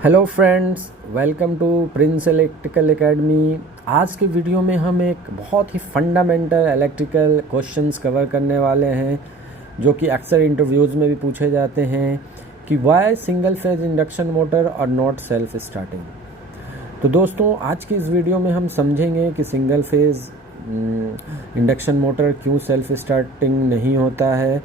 Hello friends, welcome to Prince Electrical Academy. आज के video में हम एक बहुत ही फंडामेंटल इलेक्ट्रिकल क्वेश्चंस कवर करने वाले हैं जो कि अक्सर इंटरव्यूज़ में भी पूछे जाते हैं कि why single phase induction motor और नॉट सेल्फ स्टार्टिंग। तो दोस्तों, आज की इस वीडियो में हम समझेंगे कि सिंगल फेज इंडक्शन मोटर क्यों सेल्फ स्टार्टिंग नहीं होता है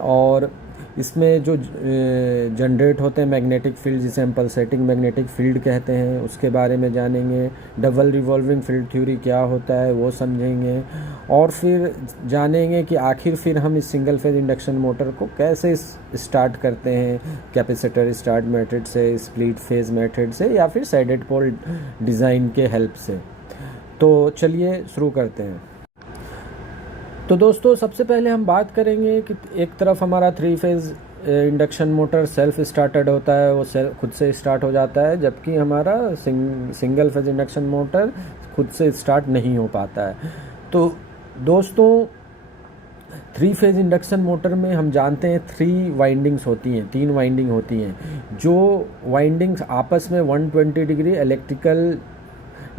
और इसमें जो जनरेट होते हैं मैग्नेटिक फील्ड, जिसे हम पल्सेटिंग मैग्नेटिक फील्ड कहते हैं, उसके बारे में जानेंगे। डबल रिवॉल्विंग फील्ड थ्योरी क्या होता है वो समझेंगे और फिर जानेंगे कि आखिर फिर हम इस सिंगल फेज इंडक्शन मोटर को कैसे स्टार्ट करते हैं, कैपेसिटर स्टार्ट मेथड से, स्प्लिट फेज मेथड से या फिर साइडेड पोल डिज़ाइन के हेल्प से। तो चलिए शुरू करते हैं। तो दोस्तों, सबसे पहले हम बात करेंगे कि एक तरफ हमारा 3 phase induction motor self started होता है, वो खुद से स्टार्ट हो जाता है, जबकि हमारा सिंगल फेज इंडक्शन मोटर खुद से स्टार्ट नहीं हो पाता है। तो दोस्तों, 3 फेज इंडक्शन मोटर में हम जानते हैं 3 वाइंडिंग्स होती हैं, 3 वाइंडिंग होती हैं, जो वाइंडिंग्स आपस में 120 डिग्री इलेक्ट्रिकल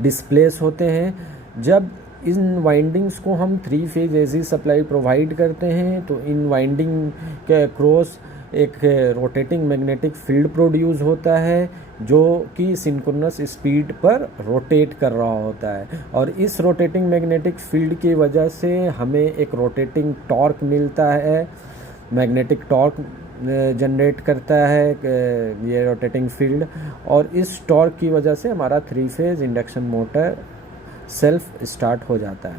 डिस्प्लेस होते हैं। जब इन वाइंडिंग्स को हम 3 फेज एसी सप्लाई प्रोवाइड करते हैं तो इन वाइंडिंग के अक्रॉस एक रोटेटिंग मैग्नेटिक फील्ड प्रोड्यूस होता है जो कि सिंक्रोनस स्पीड पर रोटेट कर रहा होता है, और इस रोटेटिंग मैग्नेटिक फील्ड की वजह से हमें एक रोटेटिंग टॉर्क मिलता है, मैग्नेटिक टॉर्क जनरेट करता है ये रोटेटिंग फील्ड, और इस टॉर्क की वजह से हमारा 3 phase induction motor self start हो जाता है।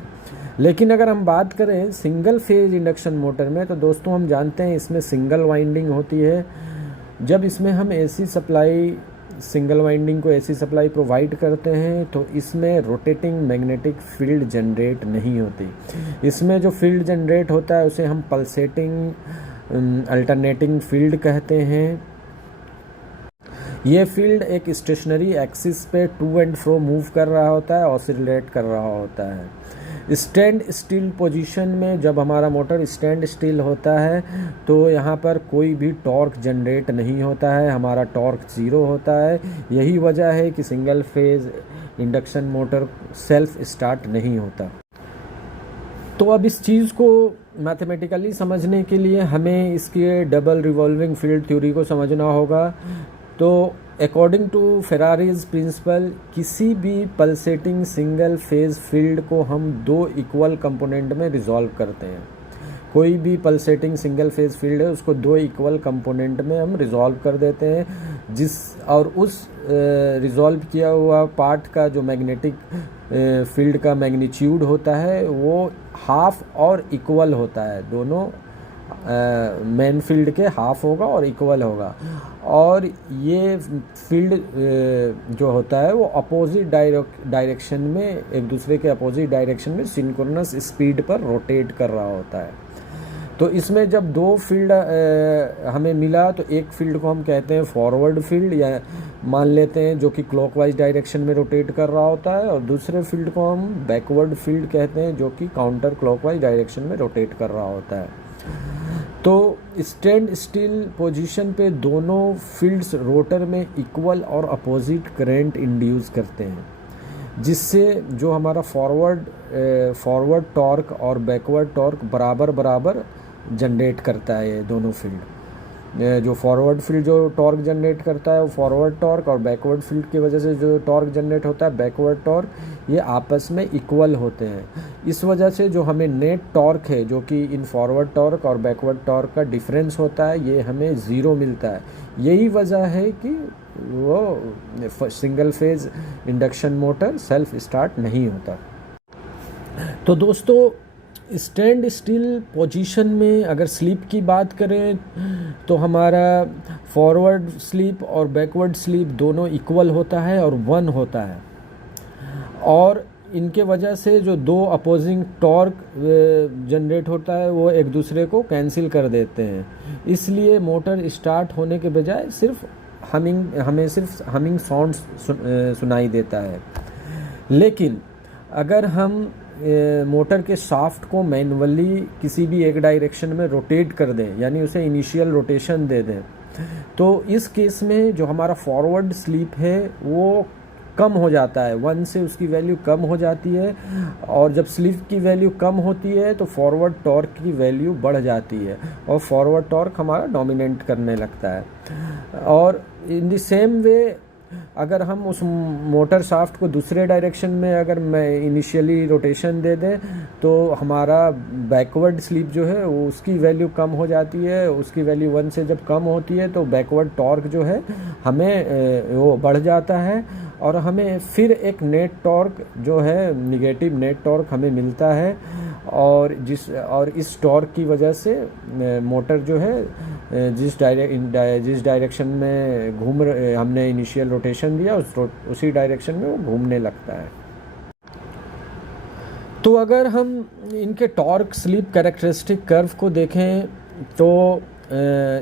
लेकिन अगर हम बात करें सिंगल फेज इंडक्शन मोटर में, तो दोस्तों हम जानते हैं इसमें सिंगल वाइंडिंग होती है। जब इसमें हम एसी सप्लाई, सिंगल वाइंडिंग को एसी सप्लाई प्रोवाइड करते हैं तो इसमें रोटेटिंग मैग्नेटिक फील्ड जनरेट नहीं होती। इसमें जो फील्ड जनरेट होता है उसे हम पल्सेटिंग अल्टरनेटिंग फील्ड कहते हैं। ये फील्ड एक स्टेशनरी एक्सिस पे टू एंड फ्रो मूव कर रहा होता है, ऑसिलेट कर रहा होता है। स्टैंड स्टिल पोजीशन में जब हमारा मोटर स्टैंड स्टिल होता है तो यहाँ पर कोई भी टॉर्क जनरेट नहीं होता है, हमारा टॉर्क 0 होता है। यही वजह है कि single phase induction motor self start नहीं होता। तो अब इस चीज़ को मैथमेटिकली समझने के लिए हमें इसके डबल रिवॉल्विंग फील्ड थ्योरी को समझना होगा। तो अकॉर्डिंग टू फेरारीज प्रिंसिपल, किसी भी पल्सेटिंग सिंगल फेज फील्ड को हम 2 इक्वल कंपोनेंट में रिजॉल्व करते हैं। कोई भी पल्सेटिंग सिंगल फेज फील्ड है उसको 2 इक्वल कंपोनेंट में हम रिजॉल्व कर देते हैं, और उस रिजॉल्व किया हुआ पार्ट का जो मैग्नेटिक फील्ड का मैग्नीट्यूड होता है वो हाफ और इक्वल होता है, दोनों मेन फील्ड के हाफ होगा और इक्वल होगा। और ये फील्ड जो होता है वो अपोजिट डायरेक्शन में, एक दूसरे के अपोजिट डायरेक्शन में सिंक्रोनस स्पीड पर रोटेट कर रहा होता है। तो इसमें जब 2 फील्ड हमें मिला तो एक फील्ड को हम कहते हैं फॉरवर्ड फील्ड, या मान लेते हैं, जो कि क्लॉकवाइज डायरेक्शन में रोटेट कर रहा होता है, और दूसरे फील्ड को हम बैकवर्ड फील्ड कहते हैं जो कि काउंटर क्लॉकवाइज डायरेक्शन में रोटेट कर रहा होता है। तो स्टैंड स्टिल पोजीशन पे दोनों फील्ड्स रोटर में इक्वल और अपोजिट करंट इंड्यूस करते हैं, जिससे जो हमारा फॉरवर्ड टॉर्क और बैकवर्ड टॉर्क बराबर बराबर जनरेट करता है। ये दोनों फील्ड, जो फॉरवर्ड फील्ड जो टॉर्क जनरेट करता है वो फॉरवर्ड टॉर्क, और बैकवर्ड फील्ड की वजह से जो टॉर्क जनरेट होता है बैकवर्ड टॉर्क, ये आपस में इक्वल होते हैं। इस वजह से जो हमें नेट टॉर्क है, जो कि इन फॉरवर्ड टॉर्क और बैकवर्ड टॉर्क का डिफरेंस होता है, ये हमें 0 मिलता है। यही वजह है कि वो single phase induction motor self start नहीं होता। तो दोस्तों, स्टैंड स्टिल पोजीशन में अगर स्लीप की बात करें तो हमारा फॉरवर्ड स्लीप और बैकवर्ड स्लीप दोनों इक्वल होता है और 1 होता है, और इनके वजह से जो 2 अपोजिंग टॉर्क जनरेट होता है वो एक दूसरे को कैंसिल कर देते हैं। इसलिए मोटर स्टार्ट होने के बजाय हमें सिर्फ हमिंग साउंड सुनाई देता है। लेकिन अगर हम मोटर के शाफ्ट को मैनुअली किसी भी एक डायरेक्शन में रोटेट कर दें, यानी उसे इनिशियल रोटेशन दे दें, तो इस केस में जो हमारा फॉरवर्ड स्लिप है वो कम हो जाता है, 1 से उसकी वैल्यू कम हो जाती है, और जब स्लिप की वैल्यू कम होती है तो फॉरवर्ड टॉर्क की वैल्यू बढ़ जाती है और फॉरवर्ड टॉर्क हमारा डोमिनेट करने लगता है। और इन द सेम वे अगर हम उस मोटर शाफ्ट को दूसरे डायरेक्शन में अगर मैं इनिशियली रोटेशन दे दें तो हमारा बैकवर्ड स्लिप जो है वो उसकी वैल्यू कम हो जाती है, उसकी वैल्यू 1 से जब कम होती है तो बैकवर्ड टॉर्क जो है हमें वो बढ़ जाता है और हमें फिर एक नेट टॉर्क जो है निगेटिव नेट टॉर्क हमें मिलता है। और इस टॉर्क की वजह से मोटर जो है जिस डायरेक्शन में हमने इनिशियल रोटेशन दिया उसी डायरेक्शन में वो घूमने लगता है। तो अगर हम इनके टॉर्क स्लिप कैरेक्टरिस्टिक कर्व को देखें तो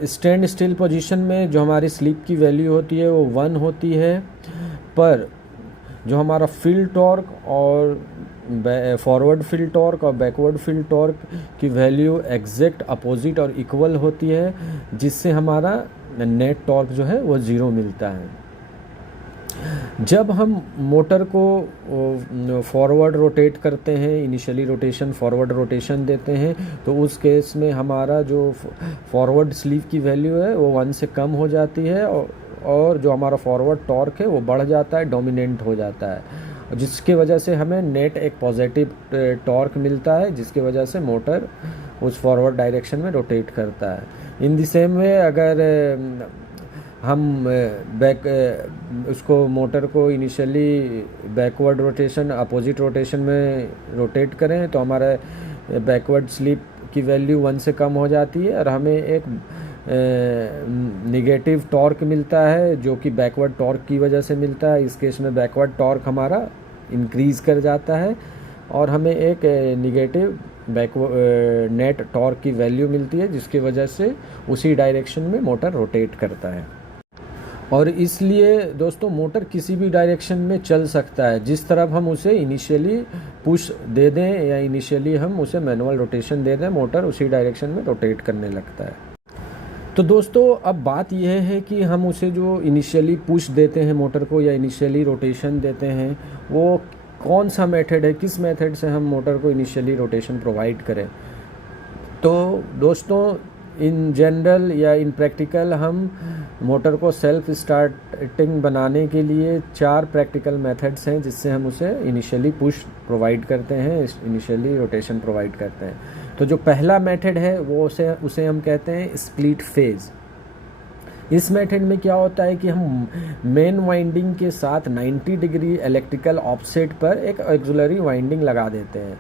स्टैंड स्टिल पोजीशन में जो हमारी स्लिप की वैल्यू होती है वो 1 होती है, पर जो हमारा फील्ड टॉर्क और फॉरवर्ड फील्ड टॉर्क और बैकवर्ड फील्ड टॉर्क की वैल्यू एग्जैक्ट अपोजिट और इक्वल होती है, जिससे हमारा नेट टॉर्क जो है वो 0 मिलता है। जब हम मोटर को फॉरवर्ड रोटेट करते हैं, इनिशियली रोटेशन फॉरवर्ड रोटेशन देते हैं, तो उस केस में हमारा जो फॉरवर्ड स्लीव की वैल्यू है वो 1 से कम हो जाती है और जो हमारा फॉरवर्ड टॉर्क है वो बढ़ जाता है, डोमिनेंट हो जाता है, जिसकी वजह से हमें नेट एक पॉजिटिव टॉर्क मिलता है, जिसकी वजह से मोटर उस फॉरवर्ड डायरेक्शन में रोटेट करता है। इन द सेम वे अगर हम उसको मोटर को initially backward rotation opposite rotation में रोटेट करें तो हमारा बैकवर्ड स्लिप की वैल्यू 1 से कम हो जाती है और हमें एक निगेटिव टॉर्क मिलता है जो कि बैकवर्ड टॉर्क की वजह से मिलता है। इस केस में बैकवर्ड टॉर्क हमारा इंक्रीज़ कर जाता है और हमें एक निगेटिव नेट टॉर्क की वैल्यू मिलती है, जिसकी वजह से उसी डायरेक्शन में मोटर रोटेट करता है। और इसलिए दोस्तों मोटर किसी भी डायरेक्शन में चल सकता है, जिस तरफ हम उसे इनिशियली पुश दे दें या इनिशियली हम उसे मैनुअल रोटेशन दे दें, मोटर उसी डायरेक्शन में रोटेट करने लगता है। तो दोस्तों अब बात यह है कि हम उसे जो इनिशियली पुश देते हैं मोटर को या इनिशियली रोटेशन देते हैं वो कौन सा मेथड है, किस मेथड से हम मोटर को इनिशियली रोटेशन प्रोवाइड करें। तो दोस्तों इन जनरल या इन प्रैक्टिकल हम मोटर को सेल्फ स्टार्टिंग बनाने के लिए 4 प्रैक्टिकल मेथड्स हैं जिससे हम उसे इनिशियली पुश प्रोवाइड करते हैं, इनिशियली रोटेशन प्रोवाइड करते हैं। तो जो पहला मेथड है वो उसे हम कहते हैं स्प्लिट फेज। इस मेथड में क्या होता है कि हम मेन वाइंडिंग के साथ 90 डिग्री इलेक्ट्रिकल ऑफसेट पर एक ऑक्सिलरी वाइंडिंग लगा देते हैं।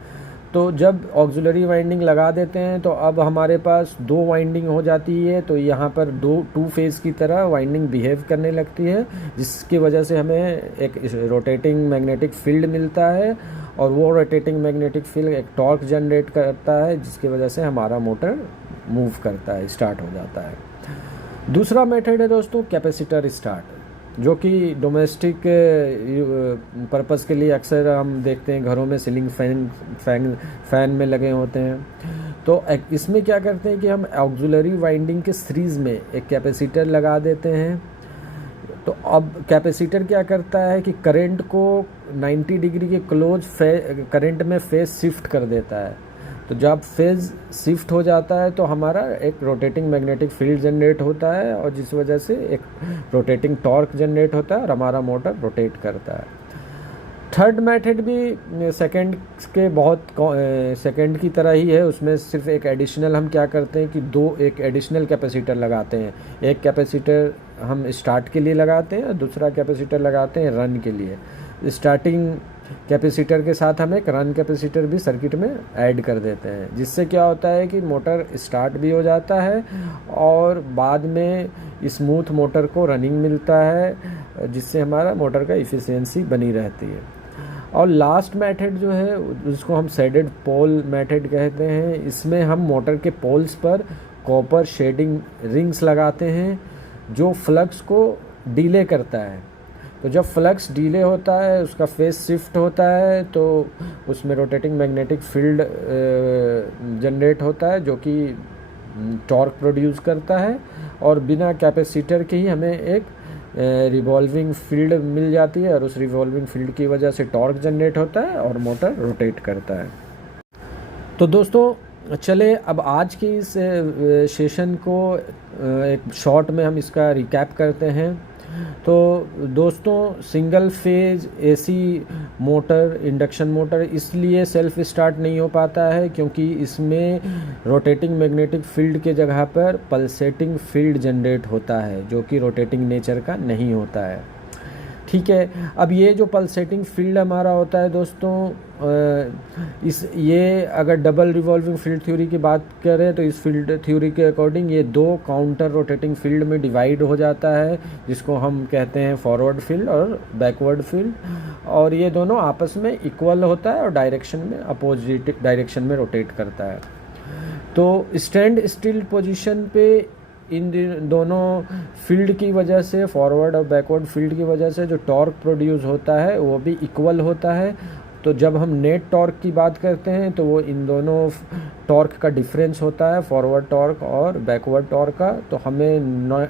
तो जब ऑक्सिलरी वाइंडिंग लगा देते हैं तो अब हमारे पास 2 वाइंडिंग हो जाती है, तो यहाँ पर 2 फेज की तरह वाइंडिंग बिहेव करने लगती है, जिसकी वजह से हमें एक रोटेटिंग मैग्नेटिक फील्ड मिलता है और वो रोटेटिंग मैग्नेटिक फील्ड एक टॉर्क जनरेट करता है, जिसकी वजह से हमारा मोटर मूव करता है, स्टार्ट हो जाता है। दूसरा मेथड है दोस्तों कैपेसिटर स्टार्ट, जो कि डोमेस्टिक पर्पस के लिए अक्सर हम देखते हैं घरों में सीलिंग फैन में लगे होते हैं। तो इसमें क्या करते हैं कि हम ऑक्सिलरी वाइंडिंग के सीरीज़ में एक कैपेसिटर लगा देते हैं। तो अब कैपेसिटर क्या करता है कि करंट को 90 डिग्री के क्लोज करंट में फेज शिफ्ट कर देता है। तो जब फेज शिफ्ट हो जाता है तो हमारा एक रोटेटिंग मैग्नेटिक फील्ड जनरेट होता है और जिस वजह से एक रोटेटिंग टॉर्क जनरेट होता है और हमारा मोटर रोटेट करता है। थर्ड मेथड भी सेकंड की तरह ही है, उसमें सिर्फ एक एडिशनल हम क्या करते हैं कि एक एडिशनल कैपेसिटर लगाते हैं। एक कैपेसिटर हम स्टार्ट के लिए लगाते हैं और दूसरा कैपेसिटर लगाते हैं रन के लिए। स्टार्टिंग कैपेसिटर के साथ हम एक रन कैपेसिटर भी सर्किट में ऐड कर देते हैं, जिससे क्या होता है कि मोटर स्टार्ट भी हो जाता है और बाद में स्मूथ मोटर को रनिंग मिलता है, जिससे हमारा मोटर का इफ़िशियंसी बनी रहती है। और लास्ट मेथड जो है उसको हम शेडेड पोल मेथड कहते हैं। इसमें हम मोटर के पोल्स पर कॉपर शेडिंग रिंग्स लगाते हैं जो फ्लक्स को डिले करता है। तो जब फ्लक्स डिले होता है, उसका फेज शिफ्ट होता है, तो उसमें रोटेटिंग मैग्नेटिक फील्ड जनरेट होता है जो कि टॉर्क प्रोड्यूस करता है और बिना कैपेसिटर के ही हमें एक रिवॉल्विंग फील्ड मिल जाती है और उस रिवॉल्विंग फील्ड की वजह से टॉर्क जनरेट होता है और मोटर रोटेट करता है। तो दोस्तों चले अब आज की इस सेशन को एक शॉर्ट में हम इसका रिकैप करते हैं। तो दोस्तों single phase AC motor, induction motor इसलिए सेल्फ स्टार्ट नहीं हो पाता है क्योंकि इसमें रोटेटिंग मैग्नेटिक फील्ड के जगह पर पल्सेटिंग फील्ड जनरेट होता है जो कि रोटेटिंग नेचर का नहीं होता है। ठीक है, अब ये जो पल्सेटिंग फील्ड हमारा होता है दोस्तों, ये अगर डबल रिवॉल्विंग फील्ड थ्योरी की बात करें तो इस फील्ड थ्योरी के अकॉर्डिंग ये दो काउंटर रोटेटिंग फील्ड में डिवाइड हो जाता है जिसको हम कहते हैं फॉरवर्ड फील्ड और बैकवर्ड फील्ड, और ये दोनों आपस में इक्वल होता है और डायरेक्शन में अपोजिट डायरेक्शन में रोटेट करता है। तो स्टैंड स्टिल पोजीशन पे इन दोनों फील्ड की वजह से, फॉरवर्ड और बैकवर्ड फील्ड की वजह से जो टॉर्क प्रोड्यूस होता है वो भी इक्वल होता है। तो जब हम नेट टॉर्क की बात करते हैं तो वो इन दोनों टॉर्क का डिफरेंस होता है, फॉरवर्ड टॉर्क और बैकवर्ड टॉर्क का। तो हमें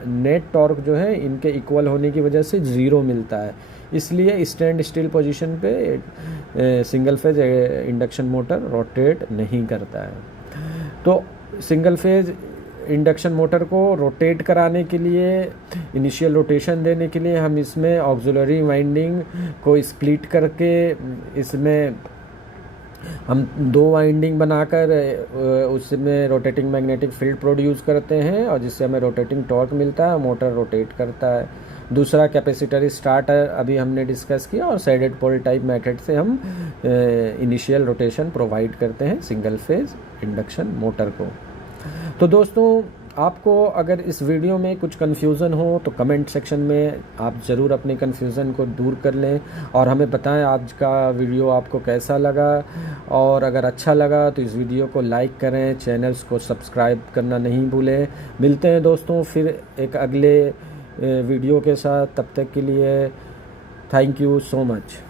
नेट टॉर्क जो है इनके इक्वल होने की वजह से ज़ीरो मिलता है, इसलिए स्टैंड स्टिल पोजीशन पे single phase induction motor rotate नहीं करता है। तो सिंगल फेज इंडक्शन मोटर को रोटेट कराने के लिए, इनिशियल रोटेशन देने के लिए हम इसमें ऑक्सिलरी वाइंडिंग को स्प्लिट करके इसमें हम दो वाइंडिंग बनाकर उसमें रोटेटिंग मैग्नेटिक फील्ड प्रोड्यूस करते हैं और जिससे हमें रोटेटिंग टॉर्क मिलता है, मोटर रोटेट करता है। दूसरा कैपेसिटर स्टार्टर अभी हमने डिस्कस किया, और सैडेड पोल टाइप मेथड से हम इनिशियल रोटेशन प्रोवाइड करते हैं सिंगल फेज इंडक्शन मोटर को। तो दोस्तों आपको अगर इस वीडियो में कुछ कन्फ्यूज़न हो तो कमेंट सेक्शन में आप ज़रूर अपने कन्फ्यूज़न को दूर कर लें और हमें बताएं आज का वीडियो आपको कैसा लगा। और अगर अच्छा लगा तो इस वीडियो को लाइक करें, चैनल्स को सब्सक्राइब करना नहीं भूलें। मिलते हैं दोस्तों फिर एक अगले वीडियो के साथ, तब तक के लिए थैंक यू सो मच।